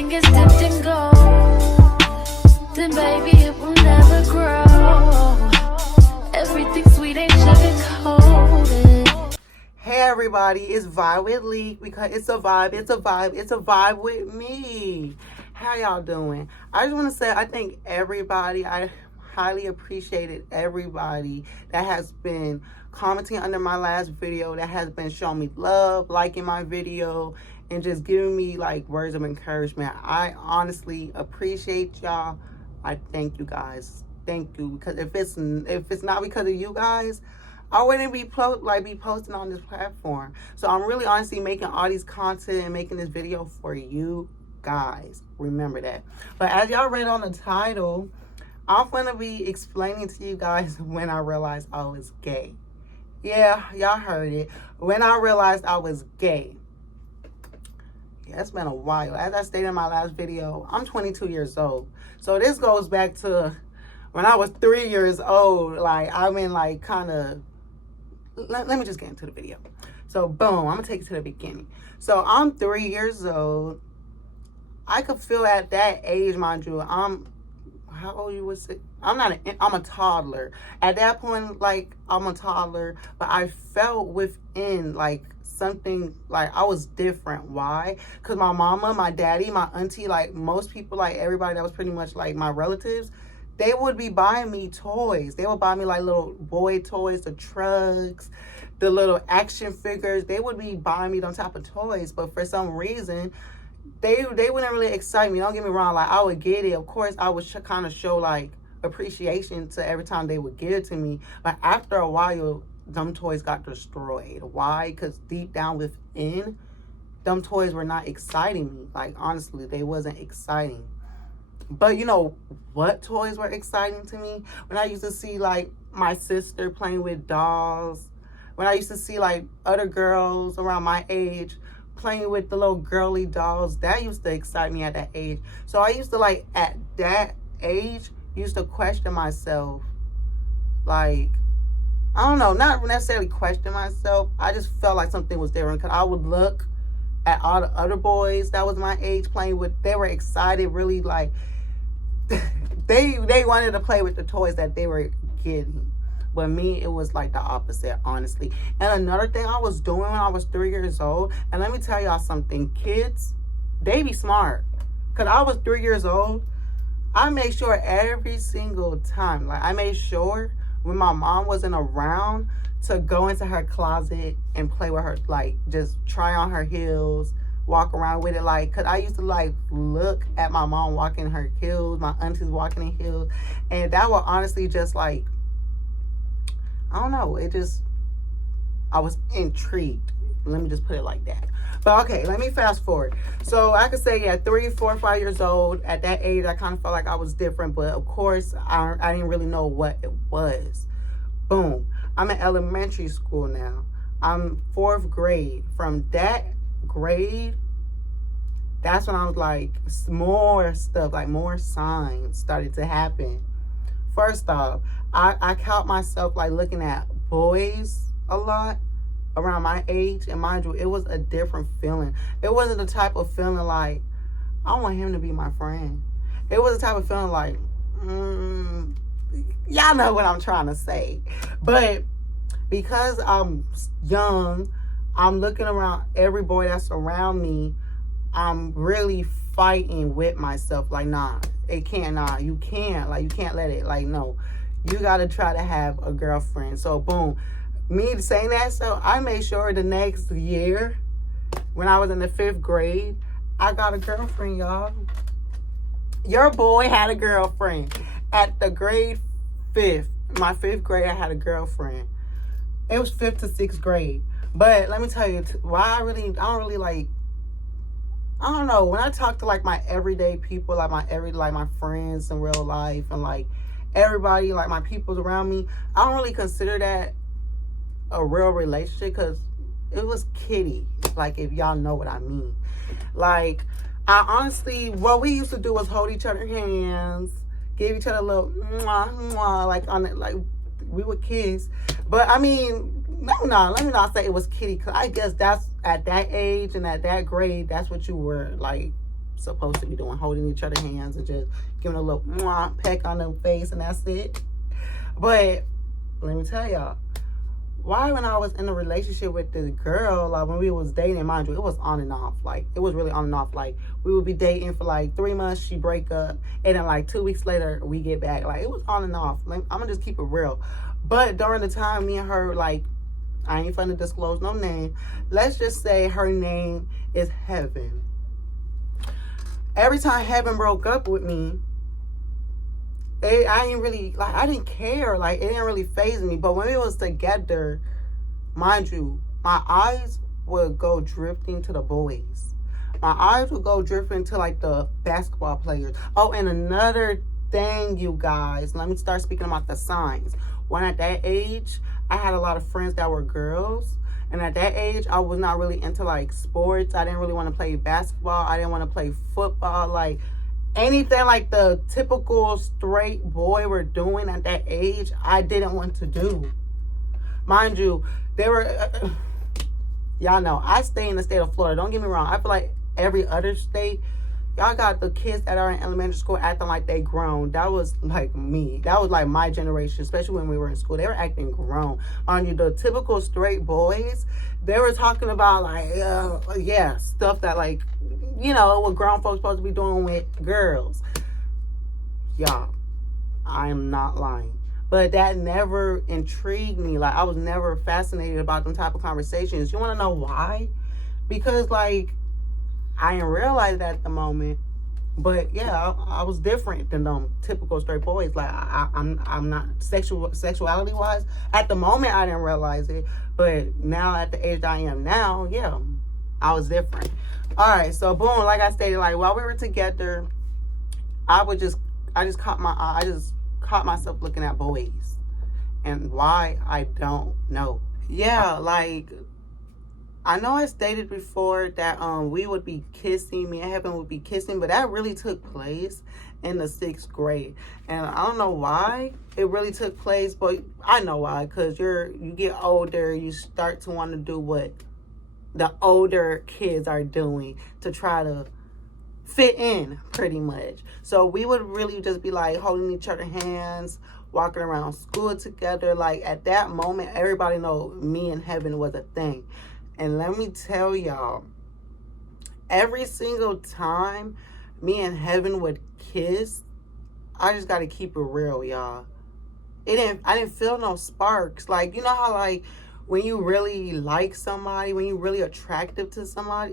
everything is dipped in gold, then baby it will never grow. Everything sweet ain't sugar-coated. Hey everybody, it's Vibe with Leak, because it's a vibe with me. How y'all doing? I just want to say I highly appreciated everybody that has been commenting under my last video, that has been showing me love, liking my video, and just giving me like words of encouragement. I honestly appreciate y'all. I thank you guys. Thank you, because if it's not because of you guys, I wouldn't be posting on this platform. So I'm really honestly making all these content and making this video for you guys. Remember that. But as y'all read on the title, I'm gonna be explaining to you guys when I realized I was gay. Yeah, y'all heard it. When I realized I was gay. Yeah, it's been a while. As I stated in my last video, I'm 22 years old. So this goes back to when I was 3 years old. Like, I've been like kind of... Let me just get into the video. So, boom, I'm going to take you to the beginning. So, I'm 3 years old. I could feel at that age, mind you, how old you was it? I'm a toddler. At that point, like, I'm a toddler, but I felt within, like, something, like, I was different. Why? Because my mama, my daddy, my auntie, like, most people, like, everybody that was pretty much, like, my relatives, they would be buying me toys. They would buy me, like, little boy toys, the trucks, the little action figures. They would be buying me them type of toys, but for some reason, they wouldn't really excite me. Don't get me wrong. Like, I would get it. Of course, I would kind of show, like, appreciation to every time they would give it to me. But after a while, them toys got destroyed. Why? Because deep down within, them toys were not exciting me. Like, honestly, they wasn't exciting. But you know what toys were exciting to me? When I used to see, like, my sister playing with dolls. When I used to see, like, other girls around my age playing with the little girly dolls. That used to excite me at that age. So I used to, like, at that age, used to question myself. Like, I don't know, not necessarily question myself. I just felt like something was different, because I would look at all the other boys that was my age playing with. They were excited, really, like, they wanted to play with the toys that they were getting. But me, it was like the opposite, honestly. And another thing I was doing when I was 3 years old, and let me tell y'all something, kids, they be smart. Because I was 3 years old, I made sure every single time, like, I made sure when my mom wasn't around to go into her closet and play with her, like, just try on her heels, walk around with it, like, because I used to, like, look at my mom walking in her heels, my aunties walking in heels, and that would honestly just, like, I don't know, I was intrigued. Let me just put it like that. But okay, let me fast forward. So I could say, yeah, 3, 4, 5 years old, at that age, I kind of felt like I was different, but of course, I didn't really know what it was. Boom. I'm in elementary school now. I'm 4th grade. From that grade, that's when I was like, more stuff, like more signs started to happen. First off, I caught myself, like, looking at boys a lot around my age, and mind you, it was a different feeling. It wasn't the type of feeling like, I want him to be my friend. It was the type of feeling like, y'all know what I'm trying to say. But because I'm young, I'm looking around every boy that's around me, I'm really fighting with myself, like, nah, you can't let it, like, no, you gotta try to have a girlfriend. So boom, me saying that, so I made sure the next year, when I was in the 5th grade, I got a girlfriend, y'all. Your boy had a girlfriend. At the grade 5th, my 5th grade, I had a girlfriend. It was 5th to 6th grade. But let me tell you why I don't really like, I don't know, when I talk to, like, my everyday people, like my friends in real life, and, like, everybody, like, my people around me, I don't really consider that a real relationship, because it was kiddie, like, if y'all know what I mean. Like, I honestly, what we used to do was hold each other's hands, give each other a little mwah, mwah, like, on it, like, we would kiss. But I mean, no, let me not say it was kiddie, because I guess that's at that age and at that grade, that's what you were like supposed to be doing, holding each other's hands and just giving a little mwah, peck on the face, and that's it. But let me tell y'all, why when I was in a relationship with this girl, like when we was dating, mind you, it was on and off. Like, it was really on and off. Like, we would be dating for like 3 months, she break up, and then like 2 weeks later, we get back. Like, it was on and off. Like, I'm gonna just keep it real. But during the time, me and her, like, I ain't finna disclose no name. Let's just say her name is Heaven. Every time Heaven broke up with me, I ain't really, like, I didn't care. Like, it didn't really faze me. But when we was together, mind you, my eyes would go drifting to the boys. My eyes would go drifting to, like, the basketball players. Oh, and another thing, you guys, let me start speaking about the signs. When at that age, I had a lot of friends that were girls. And at that age, I was not really into, like, sports. I didn't really want to play basketball. I didn't want to play football. Like, anything like the typical straight boy were doing at that age, I didn't want to do. Mind you, they were... y'all know, I stay in the state of Florida. Don't get me wrong. I feel like every other state, y'all got the kids that are in elementary school acting like they grown. That was like me. That was like my generation, especially when we were in school. They were acting grown. On you, the typical straight boys, they were talking about like, yeah, stuff that like, you know, what grown folks supposed to be doing with girls. Y'all, I am not lying. But that never intrigued me. Like, I was never fascinated about them type of conversations. You want to know why? Because, like, I didn't realize that at the moment. But, yeah, I was different than them typical straight boys. Like, I'm not sexuality-wise. At the moment, I didn't realize it. But now, at the age I am now, yeah, I was different. All right, so, boom, like I stated, like, while we were together, I just caught myself looking at boys. And why, I don't know. Yeah, like, I know I stated before that we would be kissing, me and Heaven would be kissing, but that really took place in the 6th grade. And I don't know why it really took place, but I know why, because you get older, you start to want to do what the older kids are doing to try to fit in, pretty much. So we would really just be like holding each other's hands, walking around school together. Like, at that moment, everybody know me and Heaven was a thing. And let me tell y'all, every single time me and Heaven would kiss, I just gotta keep it real, y'all. I didn't feel no sparks. Like, you know how, like, when you really like somebody, when you really attracted to somebody,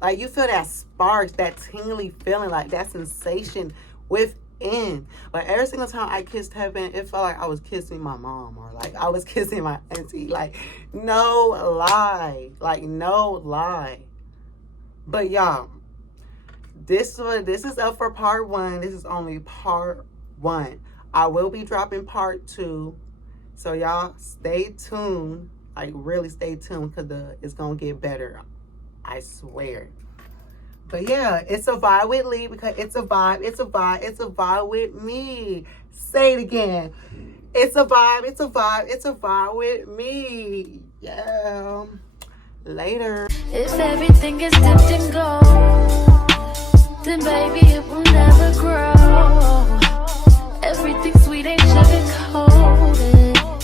like, you feel that sparks, that tingly feeling, like that sensation within. Like, every single time I kissed Heaven, it felt like I was kissing my mom, or like I was kissing my auntie. Like, no lie. Like, no lie. But y'all, this is up for part 1. This is only part 1. I will be dropping part 2. So y'all stay tuned. Like, really stay tuned, because it's gonna get better. I swear. But yeah, it's a vibe with Lee, because it's a vibe with me. Say it again. It's a vibe with me. Yeah. Later. If everything is dipped in gold, then baby, it will never grow.